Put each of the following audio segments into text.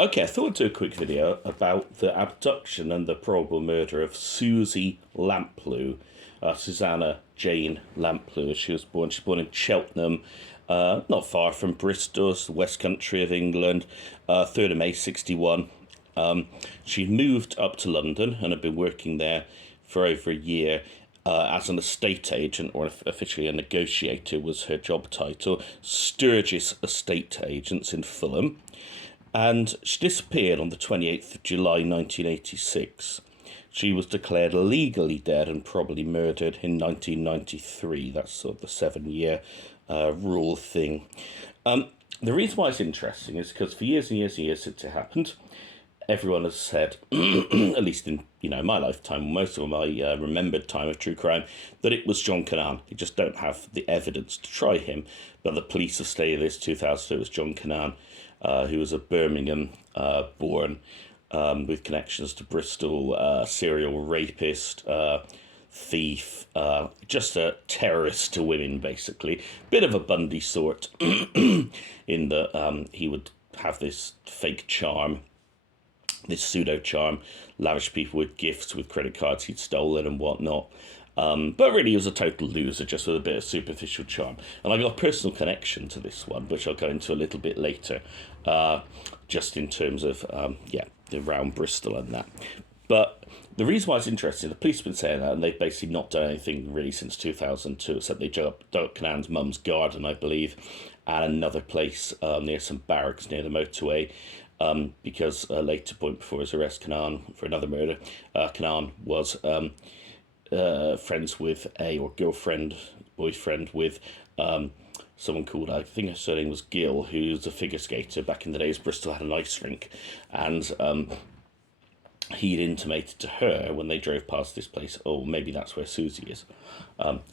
Okay, I thought I'd do a quick video about the abduction and the probable murder of Suzy Lamplugh, Susanna Jane Lamplugh. She was born. She's born in Cheltenham, not far from Bristol, the West Country of England. 3rd of May '61. She moved up to London and had been working there for over a year. As an estate agent, or officially a negotiator was her job title, Sturgis Estate Agents in Fulham. And she disappeared on the 28th of July 1986. She was declared legally dead and probably murdered in 1993. That's sort of the 7-year rule thing. The reason why it's interesting is because for years and years and years since it happened, everyone has said, at least in my lifetime, most of my remembered time of true crime, that it was John Cannan. You just don't have the evidence to try him. But the police have stated this 2002 it was John Cannan, who was a Birmingham born with connections to Bristol, serial rapist, thief, just a terrorist to women, basically. Bit of a Bundy sort, in that he would have this fake charm, this pseudo charm, lavish people with gifts, with credit cards he'd stolen and whatnot. But really he was a total loser, just with a bit of superficial charm. And I got a personal connection to this one, which I'll go into a little bit later, just in terms of, around Bristol and that. But the reason why it's interesting, the police have been saying that, and they've basically not done anything really since 2002, except they dug up Cannan's mum's garden, I believe, and another place near some barracks near the motorway. Because a later point before his arrest, Cannan, for another murder, Cannan was friends with boyfriend with someone called, I think her surname was Gill, who's a figure skater. Back in the days, Bristol had an ice rink, and he'd intimated to her when they drove past this place, oh, maybe that's where Suzy is.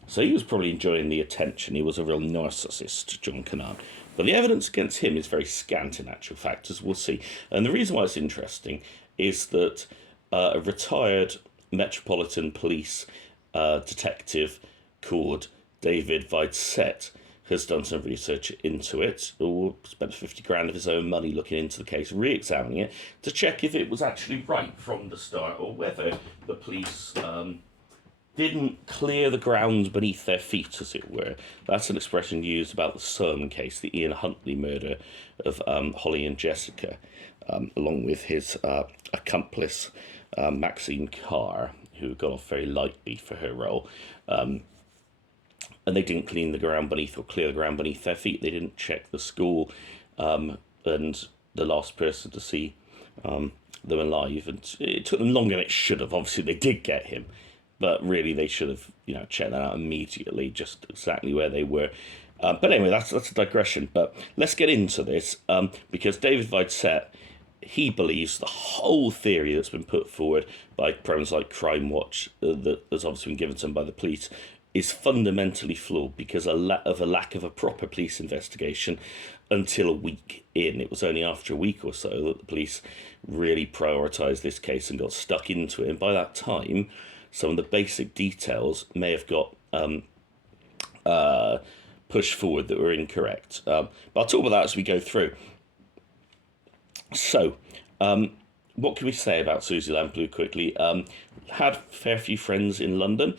So he was probably enjoying the attention. He was a real narcissist, John Cannan. But the evidence against him is very scant in actual fact, as we'll see. And the reason why it's interesting is that a retired Metropolitan Police detective called David Videcette has done some research into it, or spent 50 grand of his own money looking into the case, re-examining it, to check if it was actually right from the start, or whether the police didn't clear the ground beneath their feet, as it were. That's an expression used about the Sermon case, the Ian Huntley murder of Holly and Jessica, along with his accomplice, Maxine Carr, who got off very lightly for her role. And they didn't clean the ground beneath, or clear the ground beneath their feet. They didn't check the school, and the last person to see them alive. And it took them longer than it should have. Obviously, they did get him, but really they should have, checked that out immediately, just exactly where they were. But anyway, that's a digression. But let's get into this, because David Videcette, he believes the whole theory that's been put forward by programs like Crime Watch, that has obviously been given to them by the police, is fundamentally flawed because of a lack of a proper police investigation until a week in. It was only after a week or so that the police really prioritised this case and got stuck into it. And by that time, some of the basic details may have got pushed forward that were incorrect. But I'll talk about that as we go through. So, what can we say about Suzy Lamplugh quickly? Had a fair few friends in London.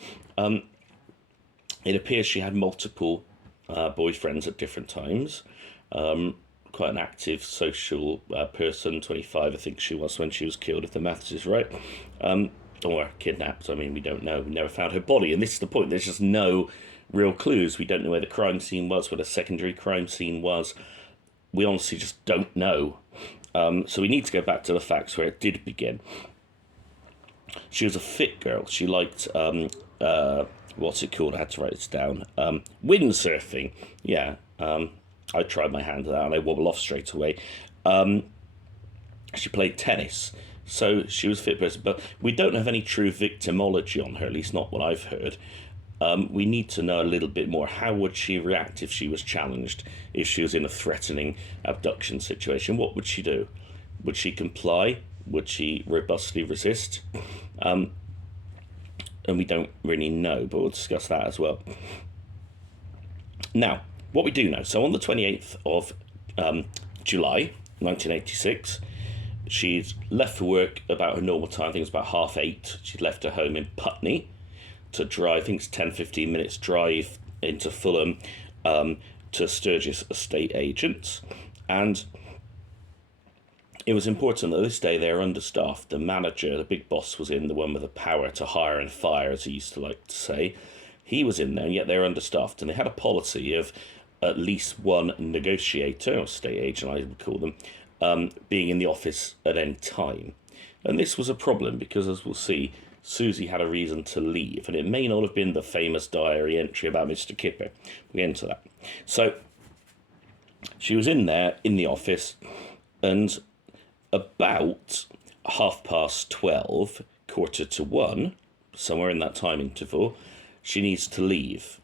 It appears she had multiple boyfriends at different times. Quite an active social person, 25 I think she was when she was killed, if the maths is right. Or kidnapped, we don't know. We never found her body, and this is the point. There's just no real clues. We don't know where the crime scene was, where the secondary crime scene was. We honestly just don't know. So we need to go back to the facts where it did begin. She was a fit girl. She liked, what's it called? I had to write this down. Windsurfing. Yeah, I tried my hand at that and I wobble off straight away. She played tennis. So she was a fit person, but we don't have any true victimology on her, at least not what I've heard. We need to know a little bit more. How would she react if she was challenged, if she was in a threatening abduction situation? What would she do? Would she comply? Would she robustly resist? And we don't really know, but we'll discuss that as well. Now, what we do know, so on the 28th of July 1986, she'd left for work about her normal time. I think it was about 8:30. She'd left her home in Putney to drive. I think it's 10-15 minutes drive into Fulham to Sturgis estate agents. And it was important that this day they were understaffed. The manager, the big boss, was in, the one with the power to hire and fire, as he used to like to say. He was in there, and yet they were understaffed. And they had a policy of at least one negotiator, or estate agent I would call them, being in the office at any time. And this was a problem because, as we'll see, Suzy had a reason to leave, and it may not have been the famous diary entry about Mr. Kipper. We'll get into that. So she was in there, in the office, and about 12:30, 1:45, somewhere in that time interval, she needs to leave.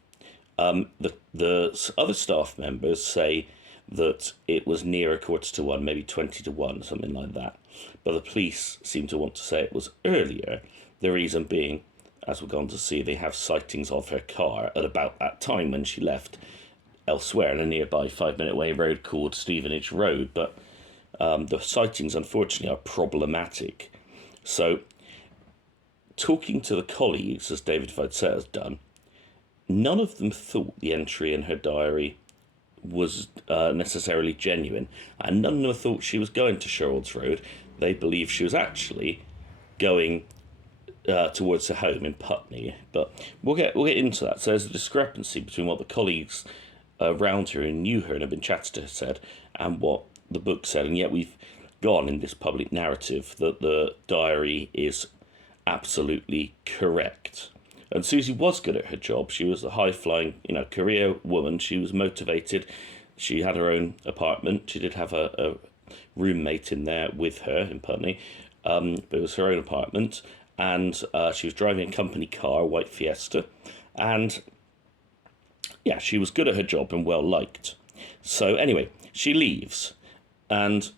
The other staff members say that it was near 1:45, maybe 20:50, something like that. But the police seem to want to say it was earlier. The reason being, as we're going to see, they have sightings of her car at about that time when she left elsewhere in a nearby 5-minute way road called Stevenage Road. But the sightings, unfortunately, are problematic. So, talking to the colleagues, as David Videcette has done, none of them thought the entry in her diary was necessarily genuine, and none of them thought she was going to Shurholds Rd. They believed she was actually going towards her home in Putney. But we'll get into that. So there's a discrepancy between what the colleagues around her who knew her and had been chatted to her said and what the book said, and yet we've gone in this public narrative that the diary is absolutely correct. And Suzy was good at her job. She was a high-flying, career woman. She was motivated. She had her own apartment. She did have a roommate in there with her in Putney, but it was her own apartment. And she was driving a company car, a white Fiesta. And, yeah, she was good at her job and well-liked. So, anyway, she leaves. And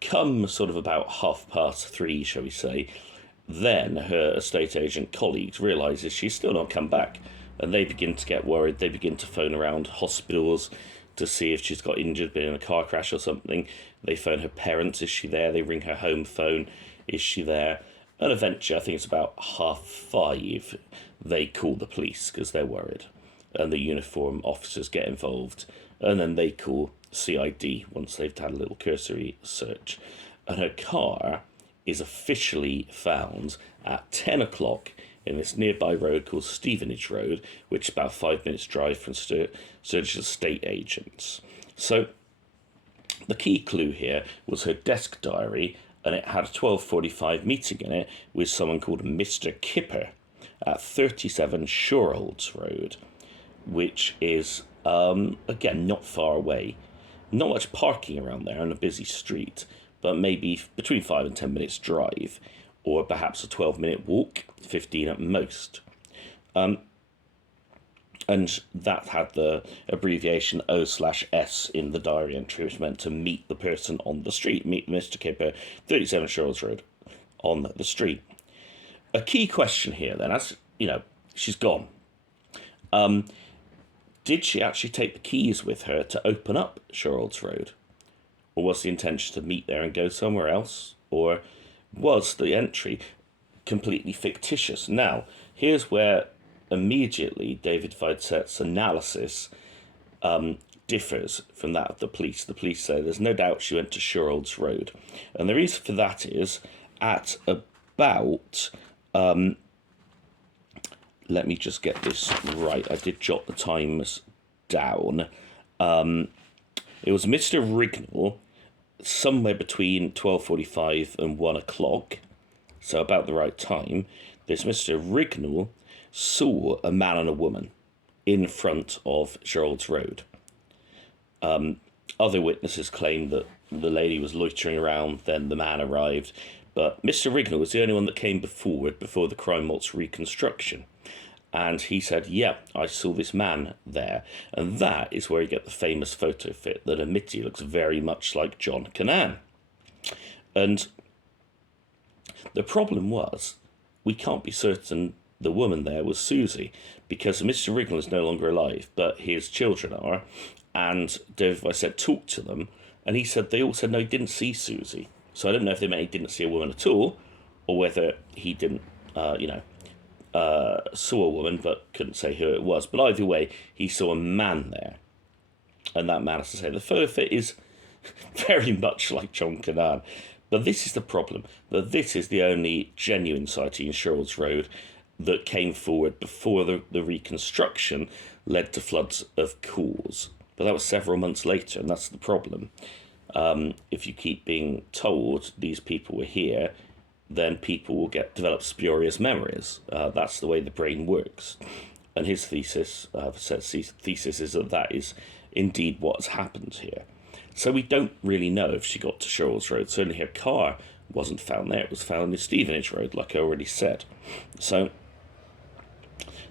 come sort of about 3:30, shall we say, then her estate agent colleagues realises she's still not come back, and they begin to get worried. They begin to phone around hospitals to see if she's got injured, been in a car crash or something. They phone her parents, is she there? They ring her home phone, is she there? And eventually, I think it's about 5:30, they call the police because they're worried, and the uniform officers get involved, and then they call CID once they've had a little cursory search. And her car is officially found at 10 o'clock in this nearby road called Stevenage Road, which is about 5 minutes drive from Sturgis estate agents. So the key clue here was her desk diary, and it had a 12:45 meeting in it with someone called Mr. Kipper at 37 Shurholds Rd, which is, again, not far away. Not much parking around there on a busy street, but maybe between 5 and 10 minutes drive, or perhaps a 12-minute walk, 15 at most. And that had the abbreviation O/S in the diary entry, which meant to meet the person on the street, meet Mr. Kipper, 37 Shurholds Rd, on the street. A key question here, then, as she's gone. Did she actually take the keys with her to open up Shurholds Rd? Or was the intention to meet there and go somewhere else? Or was the entry completely fictitious? Now, here's where immediately David Videcette's analysis differs from that of the police. The police say there's no doubt she went to Shurholds Rd. And the reason for that is at about... let me just get this right. I did jot the times down. It was Mr. Rignall, somewhere between 12:45 and 1 o'clock, so about the right time. This Mr. Rignall saw a man and a woman in front of Shurholds Rd. Other witnesses claimed that the lady was loitering around, then the man arrived, but Mr. Rignall was the only one that came forward before the crime waltz reconstruction. And he said, yeah, I saw this man there. And that is where you get the famous photo fit that admittedly looks very much like John Cannan. And the problem was, we can't be certain the woman there was Suzy, because Mr. Rignall is no longer alive, but his children are. And David Videcette talked to them, and he said they all said, no, he didn't see Suzy. So I don't know if they meant he didn't see a woman at all, or whether he didn't, saw a woman but couldn't say who it was. But either way, he saw a man there. And that man, as I say, the photo fit is very much like John Cannan. But this is the problem, that this is the only genuine sighting in Shurholds Rd that came forward before the reconstruction led to floods of calls. But that was several months later, and that's the problem. If you keep being told these people were here, then people will develop spurious memories. That's the way the brain works. And his thesis, thesis is that is indeed what has happened here. So we don't really know if she got to Shurholds Rd. Certainly her car wasn't found there. It was found in Stevenage Road, like I already said. So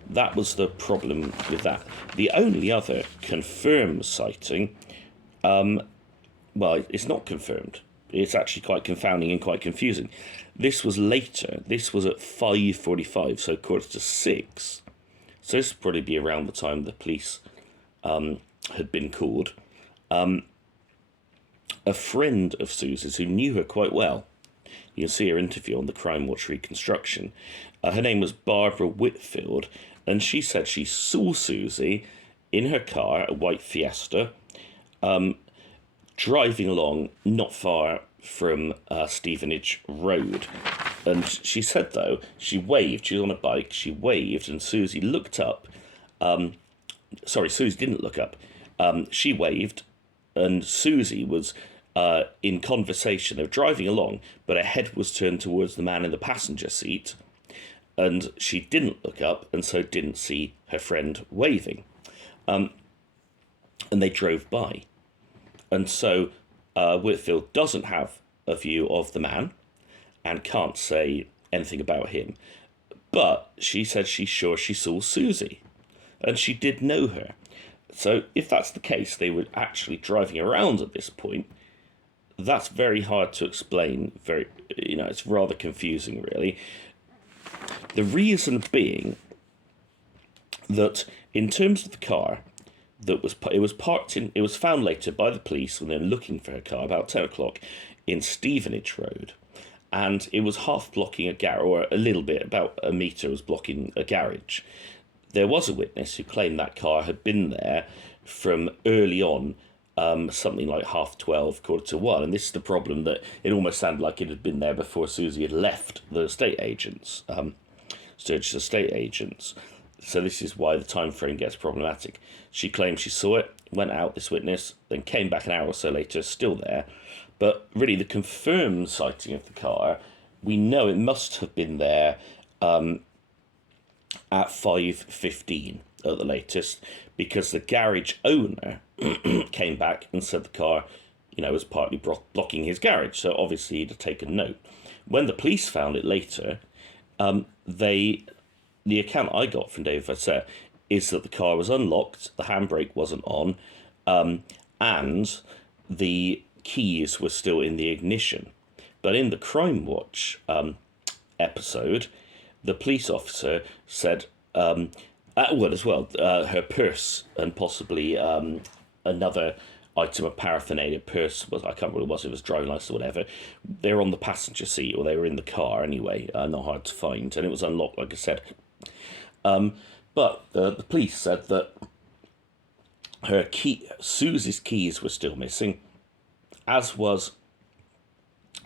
that was the problem with that. The only other confirmed sighting, well, it's not confirmed. It's actually quite confounding and quite confusing. This was later. This was at 5:45, so 5:45. So this would probably be around the time the police had been called. A friend of Suzy's who knew her quite well, you can see her interview on the Crime Watch reconstruction, her name was Barbara Whitfield, and she said she saw Suzy in her car, a white Fiesta, driving along not far from Stevenage Road. And she said, though, she waved, she was on a bike, she waved, and Suzy looked up. Suzy didn't look up. She waved, and Suzy was in conversation. They were driving along, but her head was turned towards the man in the passenger seat, and she didn't look up, and so didn't see her friend waving. And they drove by. And so Whitfield doesn't have a view of the man and can't say anything about him. But she said she's sure she saw Suzy, and she did know her. So if that's the case, they were actually driving around at this point. That's very hard to explain. It's rather confusing, really. The reason being that in terms of the car, it was found later by the police when they were looking for her car about 10 o'clock in Stevenage Road, and it was half blocking a garage, or a little bit, about a metre was blocking a garage. There was a witness who claimed that car had been there from early on, something like 12:30, 1:45, and this is the problem, that it almost sounded like it had been there before Suzy had left the estate agents, Sturgis estate agents. So this is why the time frame gets problematic. She claimed she saw it, went out, this witness, then came back an hour or so later, still there. But really, the confirmed sighting of the car, we know it must have been there at 5:15 at the latest, because the garage owner came back and said the car, was partly blocking his garage. So obviously he'd have taken note. When the police found it later, the account I got from David Videcette is that the car was unlocked, the handbrake wasn't on, and the keys were still in the ignition. But in the Crime Watch episode, the police officer said, her purse and possibly another item of paraphernalia, purse, I can't remember what it was, it was driving license or whatever, they were on the passenger seat, or they were in the car anyway, not hard to find, and it was unlocked, like I said. But the police said that Suzy's keys were still missing, as was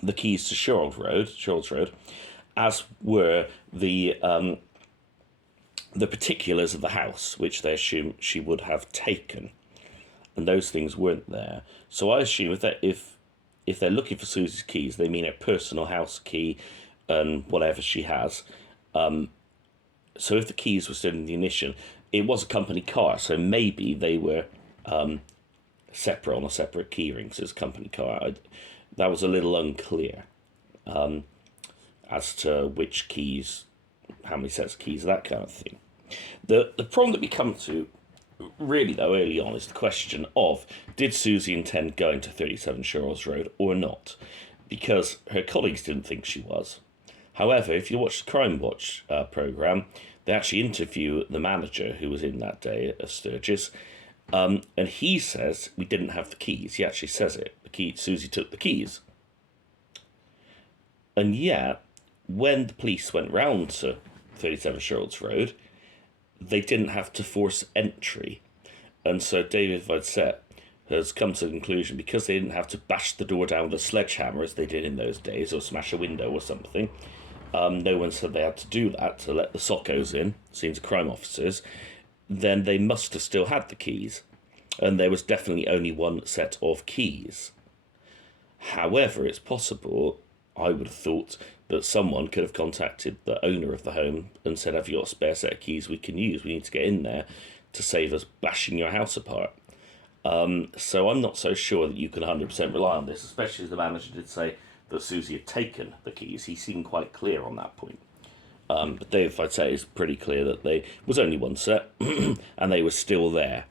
the keys to Shurholds Rd, as were the particulars of the house, which they assume she would have taken, and those things weren't there. So I assume that if they're looking for Suzy's keys, they mean her personal house key and whatever she has. So if the keys were still in the ignition, it was a company car, so maybe they were separate on a separate key ring, so it's a company car. That was a little unclear as to which keys, how many sets of keys, that kind of thing. The problem that we come to, really, though, early on, is the question of, did Suzy intend going to 37 Shurholds Rd or not? Because her colleagues didn't think she was. However, if you watch the Crime Watch programme, they actually interview the manager who was in that day at Sturgis, and he says we didn't have the keys. He actually says it. Suzy took the keys. And yet, when the police went round to 37 Shurholds Road, they didn't have to force entry. And so David Videcette has come to the conclusion, because they didn't have to bash the door down with a sledgehammer as they did in those days, or smash a window or something. No one said they had to do that to let the soccos in, scenes of crime officers. Then they must have still had the keys. And there was definitely only one set of keys. However, it's possible, I would have thought, that someone could have contacted the owner of the home and said, have you got a spare set of keys we can use? We need to get in there to save us bashing your house apart. So I'm not so sure that you can 100% rely on this, especially as the manager did say that Suzy had taken the keys. He seemed quite clear on that point. But David Videcette is pretty clear that there was only one set and they were still there.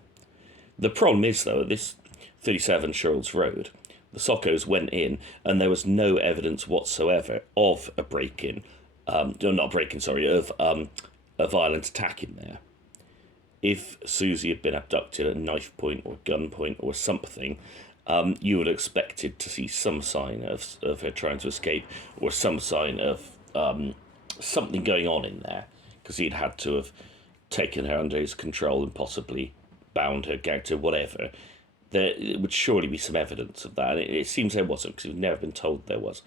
The problem is, though, at this 37 Shurholds Road, the soccos went in and there was no evidence whatsoever of a break-in, of a violent attack in there. If Suzy had been abducted at knife point or gun point or something, you would have expected to see some sign of her trying to escape, or some sign of something going on in there, because he'd had to have taken her under his control and possibly bound her, gagged her, whatever. There would surely be some evidence of that, and it seems there wasn't, because we've never been told there was.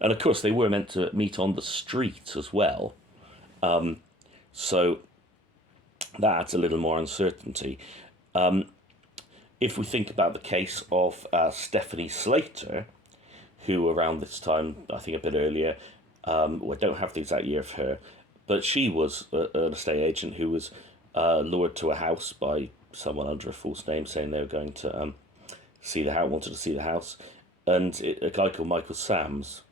And of course they were meant to meet on the street as well, so that adds a little more uncertainty. If we think about the case of Stephanie Slater, who around this time, I think a bit earlier, I don't have the exact year of her, but she was an estate agent who was lured to a house by someone under a false name, saying they were going to see the house, wanted to see the house, and a guy called Michael Sams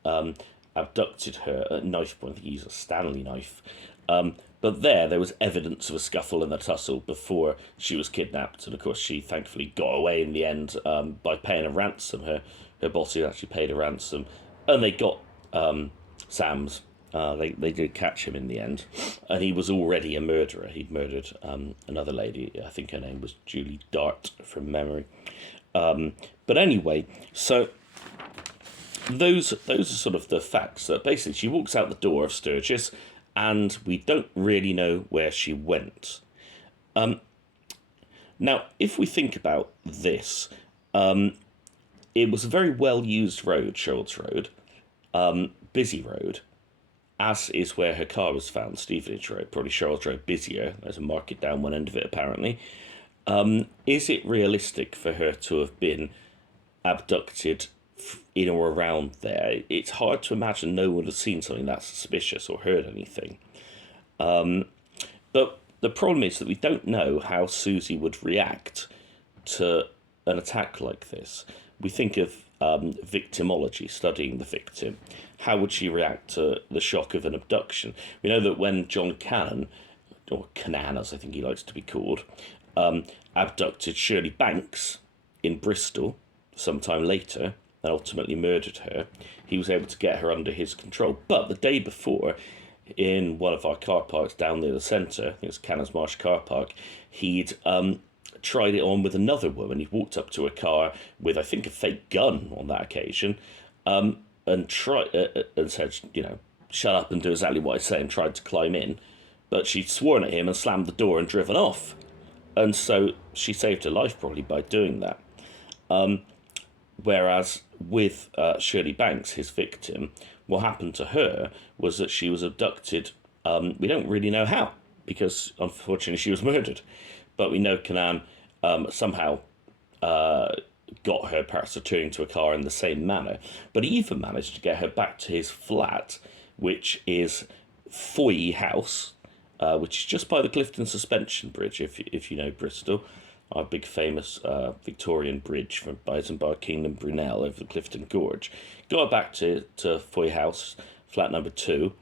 abducted her at knife point. I think he used a Stanley knife. But there was evidence of a scuffle and a tussle before she was kidnapped. And of course, she thankfully got away in the end by paying a ransom. Her boss had actually paid a ransom. And they got Sams. They did catch him in the end. And he was already a murderer. He'd murdered another lady. I think her name was Julie Dart, from memory. But anyway, so those are sort of the facts. That basically, she walks out the door of Sturgis, and we don't really know where she went. Now, if we think about this, it was a very well-used road, Shurholds Road, busy road, as is where her car was found, Stevenage Road, probably Shurholds Road busier. There's a market down one end of it, apparently. Is it realistic for her to have been abducted in or around there? It's hard to imagine no one would have seen something that suspicious or heard anything. But the problem is that we don't know how Suzy would react to an attack like this. We think of victimology, studying the victim. How would she react to the shock of an abduction? We know that when John Cannan, or Cannan as I think he likes to be called, abducted Shirley Banks in Bristol sometime later, and ultimately murdered her, he was able to get her under his control. But the day before, in one of our car parks down near the centre, I think it's Cannon's Marsh car park, he'd tried it on with another woman. He walked up to a car with, I think, a fake gun on that occasion, and said, shut up and do exactly what I say, and tried to climb in. But she'd sworn at him and slammed the door and driven off. And so she saved her life probably by doing that. Whereas with Shirley Banks, his victim, what happened to her was that she was abducted. We don't really know how, because unfortunately she was murdered. But we know Cannan somehow got her perhaps returning to a car in the same manner. But he even managed to get her back to his flat, which is Foy House, which is just by the Clifton Suspension Bridge, if you know Bristol. Our big famous Victorian bridge from Bisenbar Kingdom Brunel over the Clifton Gorge. Got back to Foy House, flat number 2,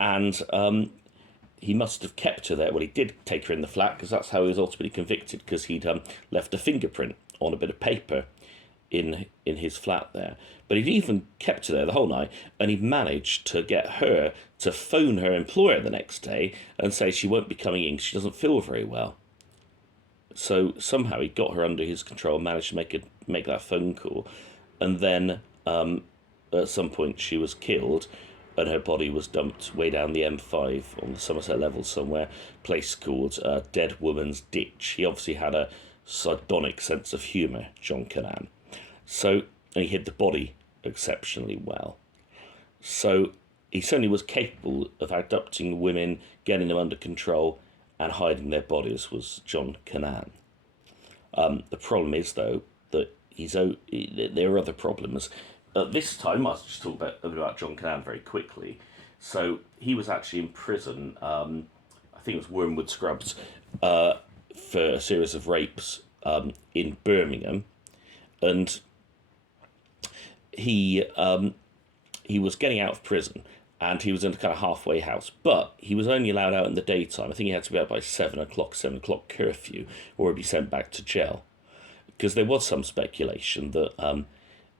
and he must have kept her there. Well, he did take her in the flat, because that's how he was ultimately convicted, because he'd left a fingerprint on a bit of paper in his flat there. But he'd even kept her there the whole night, and he'd managed to get her to phone her employer the next day and say she won't be coming in, she doesn't feel very well. So somehow he got her under his control, managed to make that phone call, and then at some point she was killed, and her body was dumped way down the M5 on the Somerset level somewhere, a place called Dead Woman's Ditch. He obviously had a sardonic sense of humour, John Cannan. So, and he hid the body exceptionally well. So he certainly was capable of abducting women, getting them under control, and hiding their bodies, was John Cannan. The problem is, though, that there are other problems. At this time, I'll just talk a bit about John Cannan very quickly. So he was actually in prison, I think it was Wormwood Scrubs, for a series of rapes in Birmingham. And he was getting out of prison, and he was in a kind of halfway house, but he was only allowed out in the daytime. I think he had to be out by 7 o'clock curfew, or be sent back to jail. Because there was some speculation that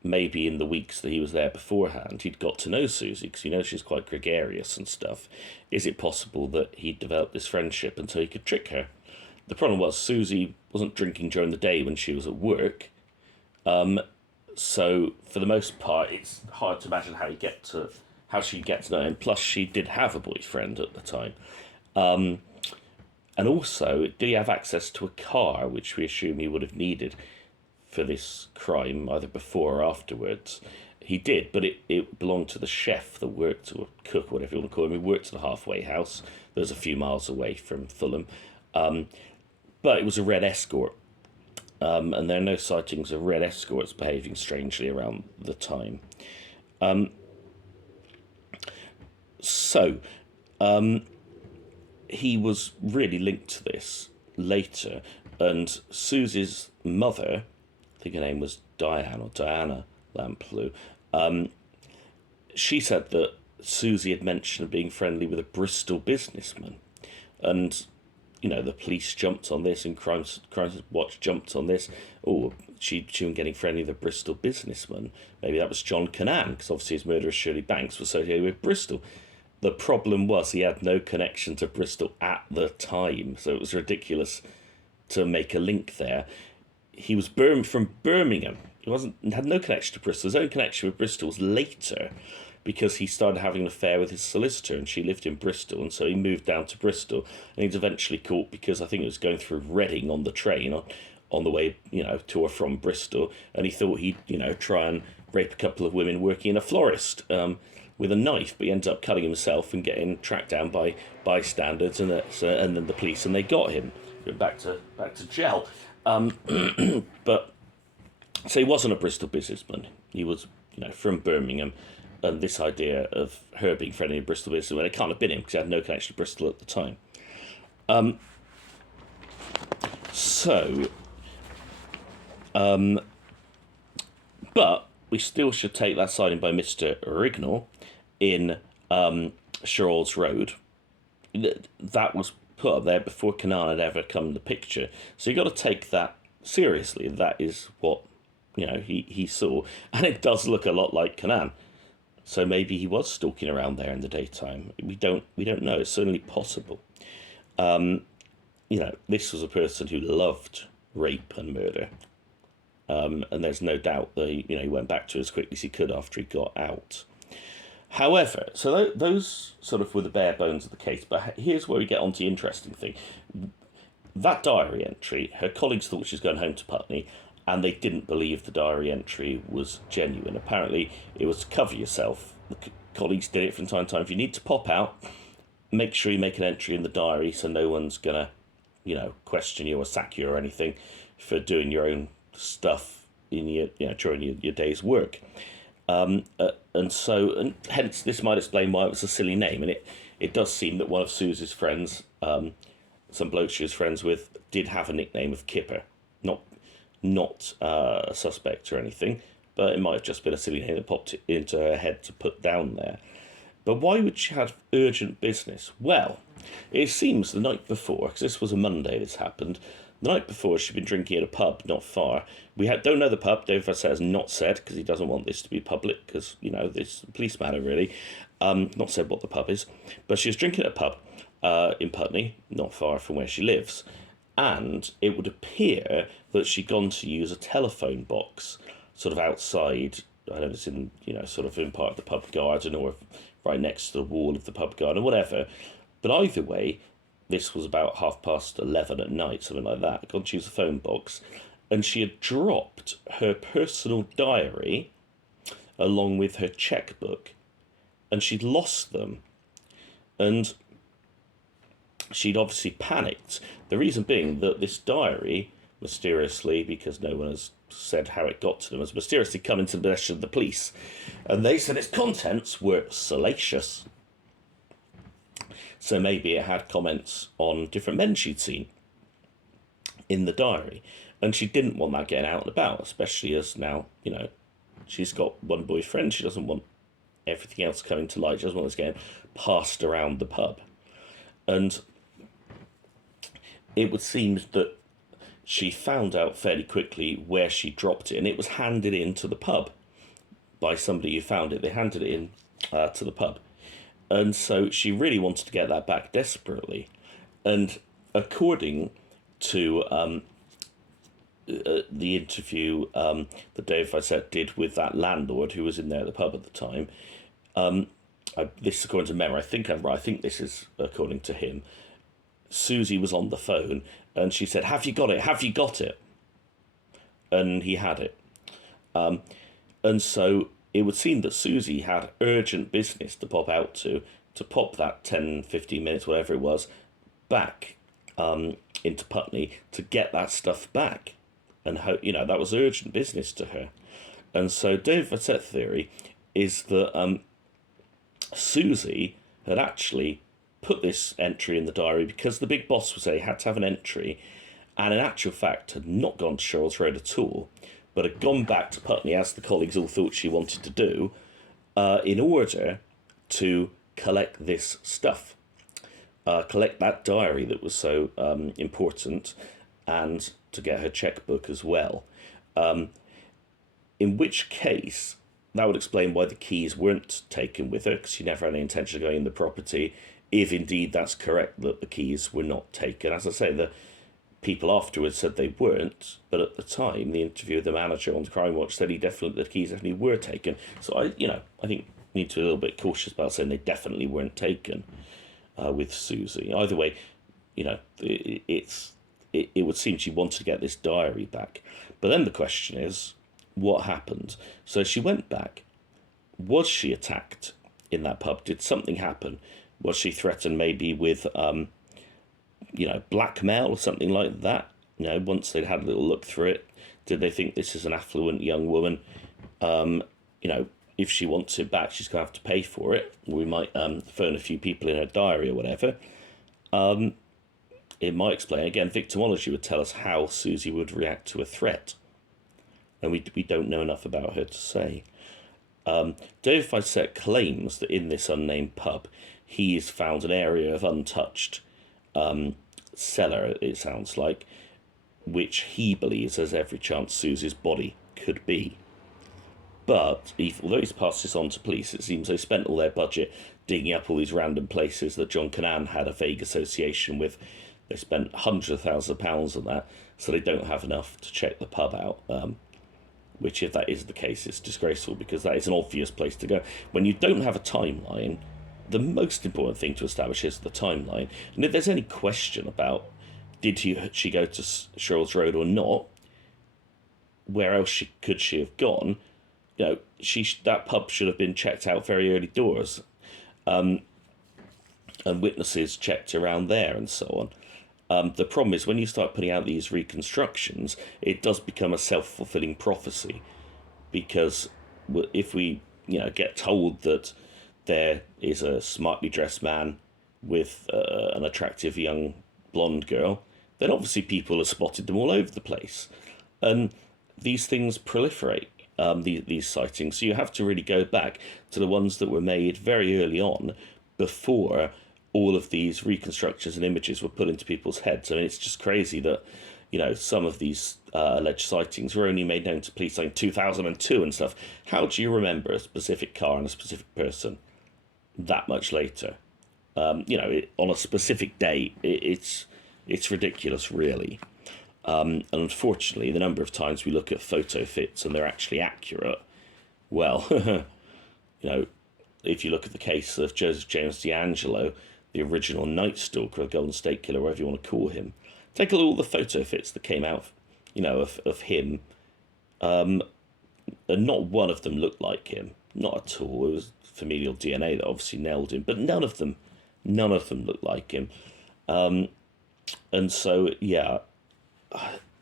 maybe in the weeks that he was there beforehand, he'd got to know Suzy, because you know she's quite gregarious and stuff. Is it possible that he'd developed this friendship until he could trick her? The problem was Suzy wasn't drinking during the day when she was at work. So for the most part, it's hard to imagine how she'd get to know him. Plus, she did have a boyfriend at the time. And also, did he have access to a car, which we assume he would have needed for this crime, either before or afterwards? He did, but it belonged to the chef that worked, or cook, whatever you want to call him. He worked at a halfway house that was a few miles away from Fulham. But it was a red escort. And there are no sightings of red escorts behaving strangely around the time. He was really linked to this later, and Suzy's mother, I think her name was Diana Lamplugh, she said that Suzy had mentioned being friendly with a Bristol businessman, and you know, the police jumped on this, and Crime Watch jumped on this. Oh, she was getting friendly with a Bristol businessman. Maybe that was John Cannan, because obviously his murderer Shirley Banks was associated with Bristol. The problem was he had no connection to Bristol at the time, so it was ridiculous to make a link there. He was from Birmingham. He had no connection to Bristol. His own connection with Bristol was later, because he started having an affair with his solicitor, and she lived in Bristol, and so he moved down to Bristol, and he was eventually caught because I think it was going through Reading on the train on the way, to or from Bristol, and he thought he'd, try and rape a couple of women working in a florist with a knife, but he ended up cutting himself and getting tracked down by bystanders and then the police, and they got him. Went back to jail. But so he wasn't a Bristol businessman. He was, from Birmingham. And this idea of her being friendly with Bristol businessman, it can't have been him because he had no connection to Bristol at the time. But we still should take that sighting by Mr. Rignall in Shurholds Rd. That was put up there before Cannan had ever come in the picture. So you've got to take that seriously. That is what he saw. And it does look a lot like Cannan. So maybe he was stalking around there in the daytime. We don't know. It's certainly possible. This was a person who loved rape and murder. And there's no doubt that he went back to it as quickly as he could after he got out. However, so those sort of were the bare bones of the case. But here's where we get on to the interesting thing. That diary entry, her colleagues thought she was going home to Putney, and they didn't believe the diary entry was genuine. Apparently, it was to cover yourself. The colleagues did it from time to time. If you need to pop out, make sure you make an entry in the diary so no one's going to, question you or sack you or anything for doing your own stuff in your, during your day's work. And hence this might explain why it was a silly name. And it does seem that one of Suzy's friends, some bloke she was friends with, did have a nickname of Kipper. Not a suspect or anything, but it might have just been a silly name that popped into her head to put down there. But why would she have urgent business? Well, it seems the night before, because this was a Monday this happened, the night before she'd been drinking at a pub not far. We don't know the pub. David Videcette has not said, because he doesn't want this to be public, because, this police matter really. Not said what the pub is. But she was drinking at a pub in Putney, not far from where she lives. And it would appear that she'd gone to use a telephone box sort of outside I don't know if it's in, sort of in part of the pub garden or right next to the wall of the pub garden, whatever. But either way, this was about 11:30 at night, something like that. Gone to use the phone box, and she had dropped her personal diary along with her checkbook, and she'd lost them. And she'd obviously panicked. The reason being that this diary, mysteriously, because no one has said how it got to them, has mysteriously come into the possession of the police. And they said its contents were salacious. So maybe it had comments on different men she'd seen in the diary. And she didn't want that getting out and about, especially as now, she's got one boyfriend. She doesn't want everything else coming to light. She doesn't want this getting passed around the pub. And it would seem that she found out fairly quickly where she dropped it, and it was handed in to the pub by somebody who found it. They handed it in to the pub. And so she really wanted to get that back desperately. And according to the interview that David Videcette did with that landlord who was in there at the pub at the time, this is according to memory, I think I'm right, I think this is according to him, Suzy was on the phone and she said, "Have you got it? Have you got it?" And he had it. And so it would seem that Suzy had urgent business to pop out to pop that 10, 15 minutes, whatever it was, back into Putney to get that stuff back. And, that was urgent business to her. And so David Videcette's theory is that Suzy had actually put this entry in the diary because the big boss would say he had to have an entry, and in actual fact had not gone to Shurholds Rd at all, but had gone back to Putney, as the colleagues all thought she wanted to do, in order to collect this stuff, collect that diary that was so important, and to get her checkbook as well. In which case, that would explain why the keys weren't taken with her, because she never had any intention of going in the property, if indeed that's correct that the keys were not taken. As I say, the people afterwards said they weren't, but at the time, the interview with the manager on the Crime Watch said the keys definitely were taken. So I think we need to be a little bit cautious about saying they definitely weren't taken with Suzy. Either way, it would seem she wanted to get this diary back. But then the question is, what happened? So she went back. Was she attacked in that pub? Did something happen? Was she threatened maybe with, blackmail or something like that? Once they'd had a little look through it, did they think this is an affluent young woman? If she wants it back, she's going to have to pay for it. We might phone a few people in her diary or whatever. It might explain, again, victimology would tell us how Suzy would react to a threat. And we don't know enough about her to say. David Videcette claims that in this unnamed pub, he's found an area of untouched cellar, it sounds like, which he believes has every chance Suzy's body could be. But although he's passed this on to police, it seems they spent all their budget digging up all these random places that John Cannan had a vague association with. They spent hundreds of thousands of pounds on that, so they don't have enough to check the pub out. Which, if that is the case, is disgraceful, because that is an obvious place to go. When you don't have a timeline, the most important thing to establish is the timeline. And if there's any question about did she go to Shurholds Rd or not, where else could she have gone? That pub should have been checked out very early doors, and witnesses checked around there and so on. The problem is when you start putting out these reconstructions, it does become a self-fulfilling prophecy, because if we get told that there is a smartly dressed man with an attractive young blonde girl, then obviously people have spotted them all over the place, and these things proliferate, these sightings. So you have to really go back to the ones that were made very early on, before all of these reconstructions and images were put into people's heads. I mean, it's just crazy that, some of these alleged sightings were only made known to police like in 2002 and stuff. How do you remember a specific car and a specific person that much later? On a specific day, it's ridiculous, really. And unfortunately, the number of times we look at photo fits and they're actually accurate Well, you know, if you look at the case of Joseph James D'Angelo, the original Night Stalker, or Golden State Killer, whatever you want to call him, take a look at all the photo fits that came out, of him, and not one of them looked like him. Not at all. It was familial DNA that obviously nailed him, but none of them looked like him. And so, yeah,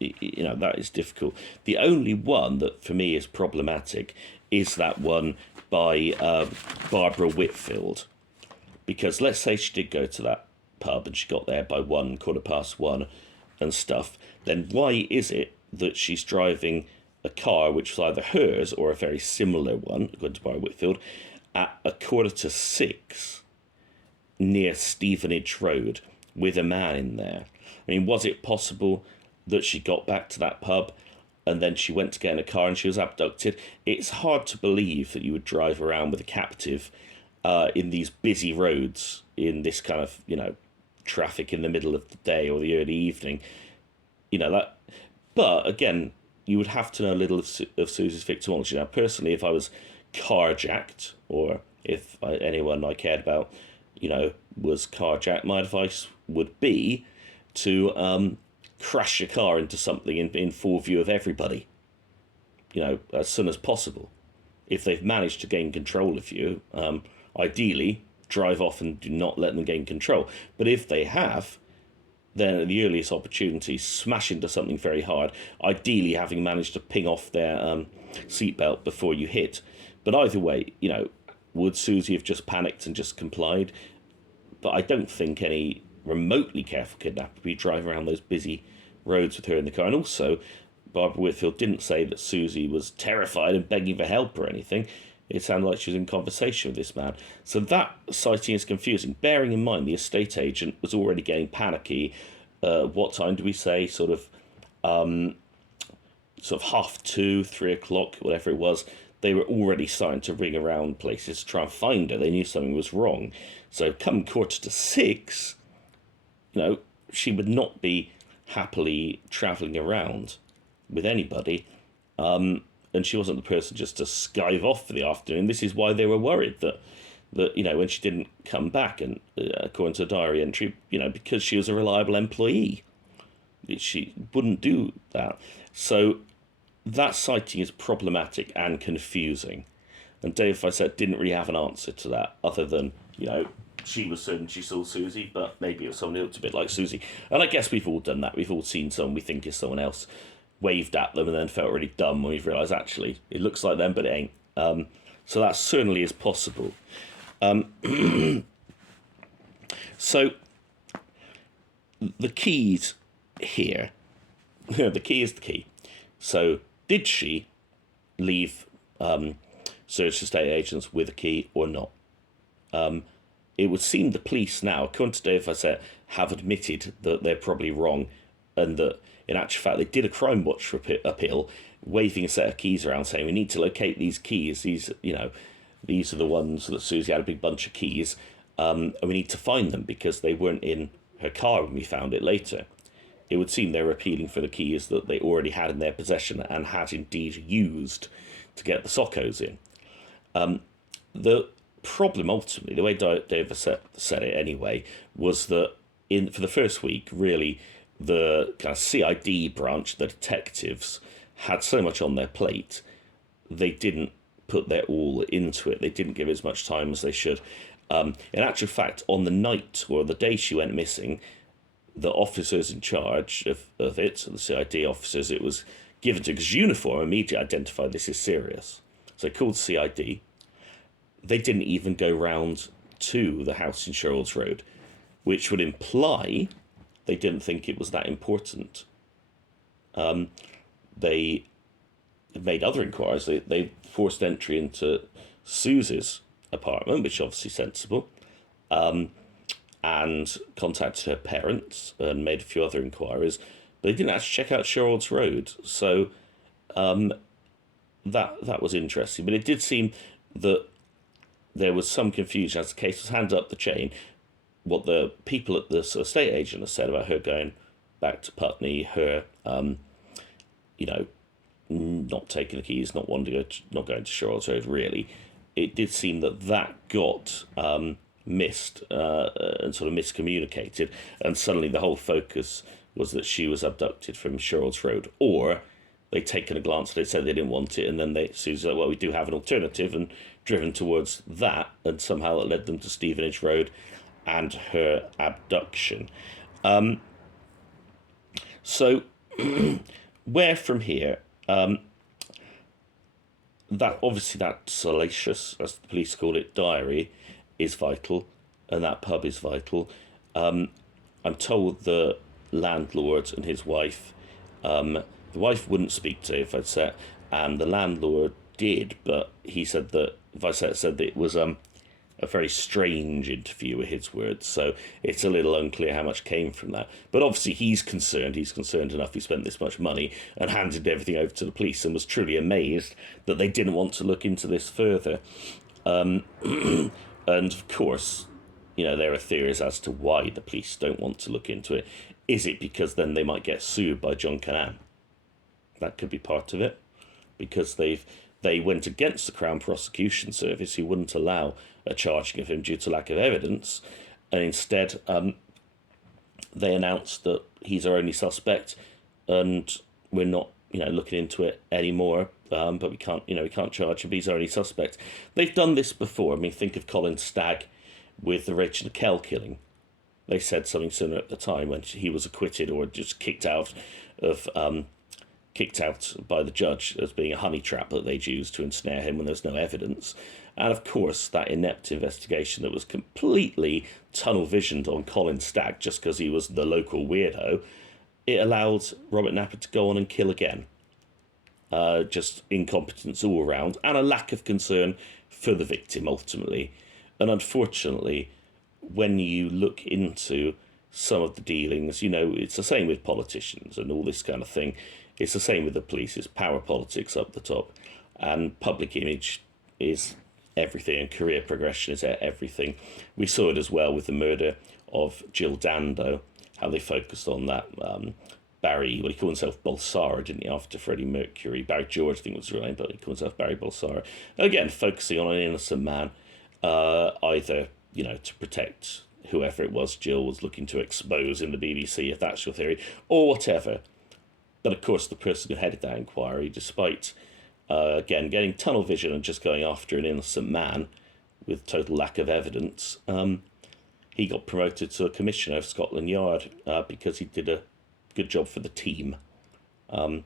that is difficult. The only one that for me is problematic is that one by Barbara Whitfield, because let's say she did go to that pub and she got there by 1:15 and stuff, then why is it that she's driving a car which was either hers or a very similar one, according to Barbara Whitfield, at 6:15 near Stevenage Road with a man in there? I mean, was it possible that she got back to that pub and then she went to get in a car and she was abducted? It's hard to believe that you would drive around with a captive in these busy roads in this kind of, traffic in the middle of the day or the early evening. That. But again, you would have to know a little of Suzy's victimology. Now, personally, if I was carjacked, or if anyone I cared about, was carjacked, my advice would be to crash your car into something in full view of everybody, as soon as possible. If they've managed to gain control of you, ideally, drive off and do not let them gain control. But if they have, then at the earliest opportunity, smash into something very hard, ideally having managed to ping off their seatbelt before you hit. But either way, would Suzy have just panicked and just complied? But I don't think any remotely careful kidnapper would be driving around those busy roads with her in the car. And also, Barbara Whitfield didn't say that Suzy was terrified and begging for help or anything. It sounded like she was in conversation with this man. So that sighting is confusing, bearing in mind the estate agent was already getting panicky. What time do we say? Sort of 2:30, 3 o'clock, whatever it was. They were already starting to ring around places to try and find her. They knew something was wrong. So come 6:15, she would not be happily travelling around with anybody. And she wasn't the person just to skive off for the afternoon. This is why they were worried that when she didn't come back, and according to a diary entry, because she was a reliable employee, she wouldn't do that. So that sighting is problematic and confusing. And David Videcette didn't really have an answer to that, other than, she was certain she saw Suzy, but maybe it was someone who looked a bit like Suzy. And I guess we've all done that. We've all seen someone we think is someone else, waved at them and then felt really dumb when we've realised actually it looks like them but it ain't. So that certainly is possible. So the keys here, the key is the key. So did she leave search estate agents with a key or not? It would seem the police now, according to David Videcette, have admitted that they're probably wrong, and that in actual fact they did a crime watch appeal, waving a set of keys around saying we need to locate these keys. These are the ones that Suzy had a big bunch of keys, and we need to find them because they weren't in her car when we found it later. It would seem they were appealing for the keys that they already had in their possession and had indeed used to get the soccos in. The problem ultimately, the way David said it anyway, was that for the first week, really, the kind of CID branch, the detectives, had so much on their plate, they didn't put their all into it. They didn't give it as much time as they should. In actual fact, on the night or the day she went missing, the officers in charge of it, the CID officers, it was given to, because uniform immediately identified this is serious. So called CID. They didn't even go round to the house in Shurholds Rd, which would imply they didn't think it was that important. They made other inquiries. They forced entry into Suzy's apartment, which is obviously sensible, and contacted her parents and made a few other inquiries. But they didn't actually check out Shurholds Rd, so that was interesting. But it did seem that there was some confusion as the case was handed up the chain. What the people at the estate agent have said about her going back to Putney, her, not taking the keys, not wanting to go, not going to Shurholds Rd, really. It did seem that got missed and sort of miscommunicated, and suddenly the whole focus was that she was abducted from Shurholds Rd, or they'd taken a glance, they said they didn't want it, and then Suzy like, well, we do have an alternative, and driven towards that, and somehow it led them to Stevenage Road and her abduction. So, where from here? That obviously that salacious, as the police call it, diary is vital, and that pub is vital. I'm told the landlord and his wife, the wife wouldn't speak to Videcette, and the landlord did, but he said that Videcette said that it was a very strange interview, with his words. So it's a little unclear how much came from that. But obviously he's concerned. He's concerned enough. He spent this much money and handed everything over to the police, and was truly amazed that they didn't want to look into this further. And of course, there are theories as to why the police don't want to look into it. Is it because then they might get sued by John Cannan? That could be part of it, because they went against the Crown Prosecution Service, who wouldn't allow a charging of him due to lack of evidence, and instead they announced that he's our only suspect, and we're not looking into it anymore. But we can't charge him. He's our only suspect. They've done this before. I mean, think of Colin Stagg with the Rachel Kell killing. They said something similar at the time when he was acquitted or just kicked out by the judge as being a honey trap that they'd used to ensnare him when there's no evidence. And of course, that inept investigation that was completely tunnel-visioned on Colin Stagg just because he was the local weirdo, it allowed Robert Napper to go on and kill again. Just incompetence all around, and a lack of concern for the victim, ultimately. And unfortunately, when you look into some of the dealings, it's the same with politicians and all this kind of thing. It's the same with the police. It's power politics up the top, and public image is everything, and career progression is everything. We saw it as well with the murder of Jill Dando, how they focused on that. Barry, he called himself Balsara, didn't he, after Freddie Mercury? Barry George, I think was his real name, but he called himself Barry Balsara. Again, focusing on an innocent man, either, to protect whoever it was Jill was looking to expose in the BBC, if that's your theory, or whatever. But of course, the person who headed that inquiry, despite, again, getting tunnel vision and just going after an innocent man with total lack of evidence, he got promoted to a commissioner of Scotland Yard because he did a good job for the team. And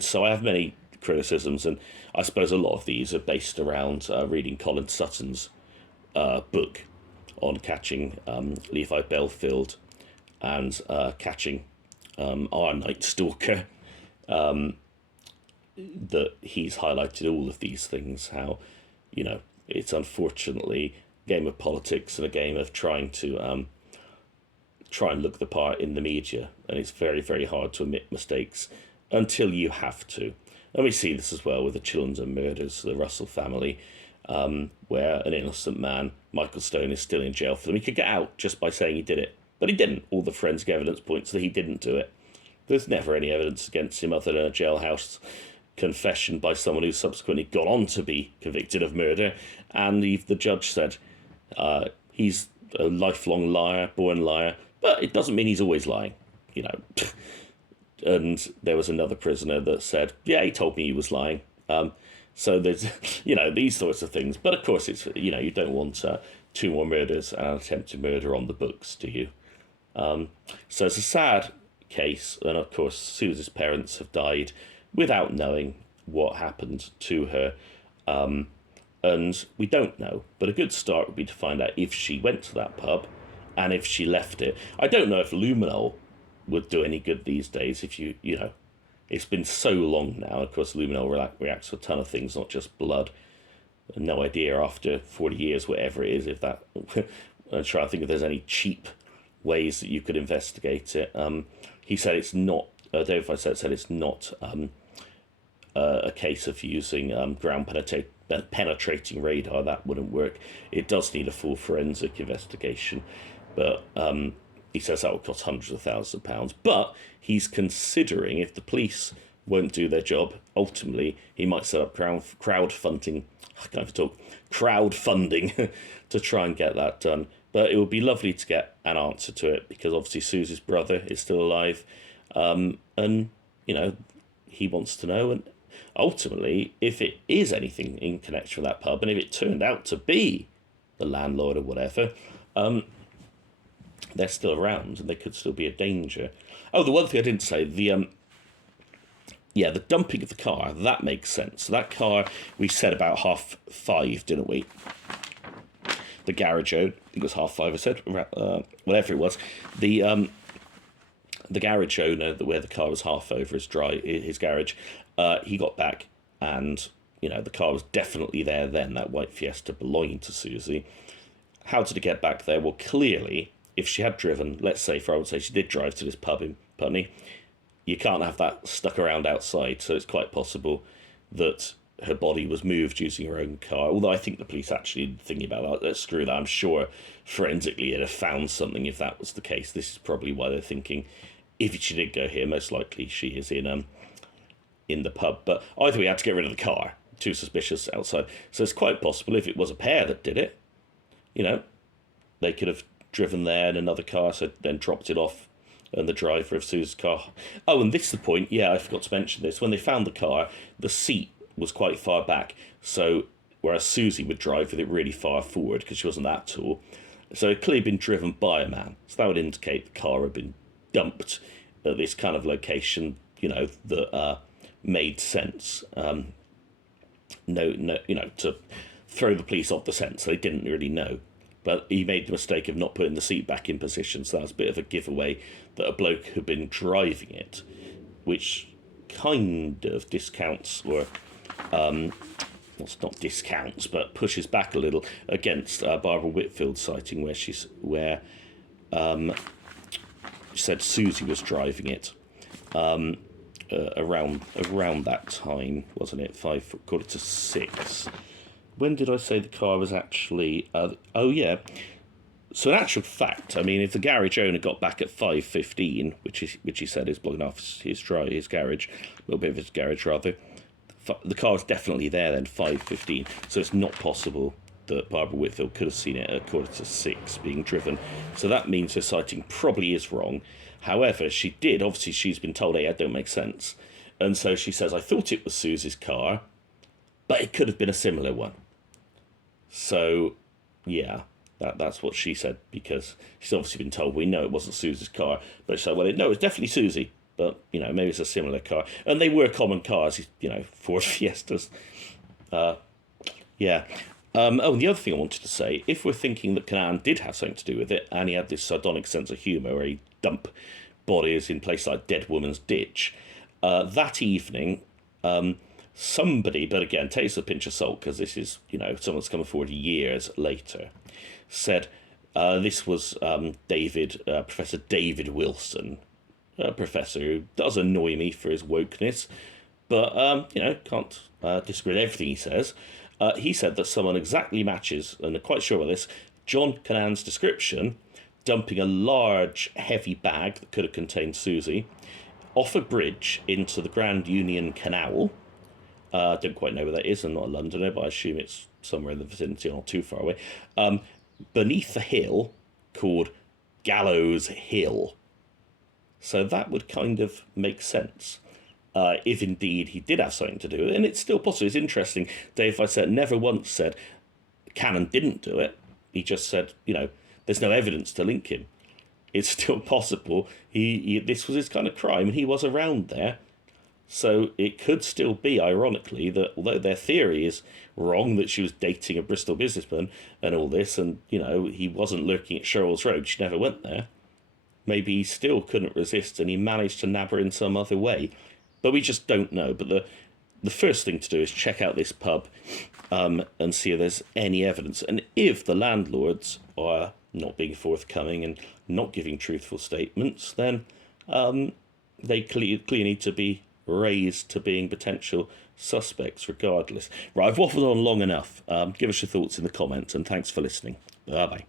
so I have many criticisms, and I suppose a lot of these are based around reading Colin Sutton's book on catching Levi Belfield and catching our Night Stalker, that he's highlighted all of these things, how, it's unfortunately a game of politics and a game of trying to try and look the part in the media, and it's very, very hard to admit mistakes until you have to. And we see this as well with the Chillenden murders, the Russell family, where an innocent man, Michael Stone, is still in jail for them. He could get out just by saying he did it, but he didn't. All the forensic evidence points that he didn't do it. There's never any evidence against him other than a jailhouse confession by someone who subsequently got on to be convicted of murder, and the judge said he's a lifelong liar, born liar, but it doesn't mean he's always lying, And there was another prisoner that said, yeah, he told me he was lying. So there's, these sorts of things. But of course, it's, you don't want 2 more murders and an attempted murder on the books, do you? So it's a sad case. And of course, Suzy's parents have died without knowing what happened to her. And we don't know. But a good start would be to find out if she went to that pub and if she left it. I don't know if luminol would do any good these days if it's been so long now. Of course, luminol reacts to a ton of things, not just blood. No idea after 40 years, whatever it is, if that... I'm trying to think if there's any cheap ways that you could investigate it. He said it's not... David Videcette said it's not a case of using ground penetrating radar. That wouldn't work. It does need a full forensic investigation. But he says that will cost hundreds of thousands of pounds. But he's considering, if the police won't do their job. Ultimately, he might set up crowdfunding. I can't even talk. Crowdfunding to try and get that done. But it would be lovely to get an answer to it, because obviously Suzy's brother is still alive, and he wants to know. And ultimately, if it is anything in connection with that pub, and if it turned out to be the landlord or whatever, they're still around and they could still be a danger. Oh, the one thing I didn't say, the dumping of the car, that makes sense. So that car, we said about 5:30, didn't we? The garage owner, I think it was 5:30, I said, whatever it was. The garage owner, where the car was half over his garage, he got back, and the car was definitely there then. That white Fiesta belonging to Suzy. How did it get back there? Well, clearly, if she had driven, let's say, for argument's sake, she did drive to this pub in Putney, you can't have that stuck around outside, so it's quite possible that her body was moved using her own car. Although I think the police actually thinking about that, screw that. I'm sure forensically they'd have found something if that was the case. This is probably why they're thinking, if she did go here, most likely she is in the pub. But either way, had to get rid of the car. Too suspicious outside. So it's quite possible if it was a pair that did it, they could have driven there in another car, so then dropped it off, and the driver of Suzy's car. Oh, and this is the point. Yeah, I forgot to mention this. When they found the car, the seat was quite far back. So whereas Suzy would drive with it really far forward because she wasn't that tall. So it clearly been driven by a man. So that would indicate the car had been dumped at this kind of location, that made sense. To throw the police off the scent, so they didn't really know. But he made the mistake of not putting the seat back in position, so that was a bit of a giveaway that a bloke had been driving it, which kind of discounts, or it's not discounts, but pushes back a little against Barbara Whitfield's sighting, where she said Suzy was driving it around that time, wasn't it? 5:45. When did I say the car was actually... So in actual fact, I mean, if the garage owner got back at 5:15, which he said is blocking off his garage, a little bit of his garage rather, the car was definitely there then, 5:15. So it's not possible that Barbara Whitfield could have seen it at 5:45 being driven. So that means her sighting probably is wrong. However, she did, obviously she's been told, hey, that don't make sense. And so she says, I thought it was Suzy's car, but it could have been a similar one. So, yeah, that's what she said, because she's obviously been told, we know it wasn't Suzy's car. But she said, well, no, it's definitely Suzy, but, maybe it's a similar car. And they were common cars, Ford Fiestas. And the other thing I wanted to say, if we're thinking that Cannan did have something to do with it, and he had this sardonic sense of humour where he'd dump bodies in places like Dead Woman's Ditch, that evening... somebody, but again, take this with a pinch of salt, because this is, someone's coming forward years later, said this was Professor David Wilson, a professor who does annoy me for his wokeness, but, can't disagree with everything he says. He said that someone exactly matches, and I'm quite sure about this, John Cannan's description, dumping a large, heavy bag that could have contained Suzy off a bridge into the Grand Union Canal. I don't quite know where that is. I'm not a Londoner, but I assume it's somewhere in the vicinity, not too far away. Beneath a hill called Gallows Hill. So that would kind of make sense. If indeed he did have something to do with it. And it's still possible. It's interesting. Dave Videcette never once said Cannan didn't do it. He just said, there's no evidence to link him. It's still possible. This was his kind of crime, and he was around there. So it could still be, ironically, that although their theory is wrong, that she was dating a Bristol businessman and all this, and, he wasn't lurking at Shurholds Rd, she never went there, maybe he still couldn't resist and he managed to nab her in some other way. But we just don't know. But the first thing to do is check out this pub and see if there's any evidence. And if the landlords are not being forthcoming and not giving truthful statements, then they clearly need to be raised to being potential suspects regardless. Right, I've waffled on long enough. Give us your thoughts in the comments, and thanks for listening. Bye-bye.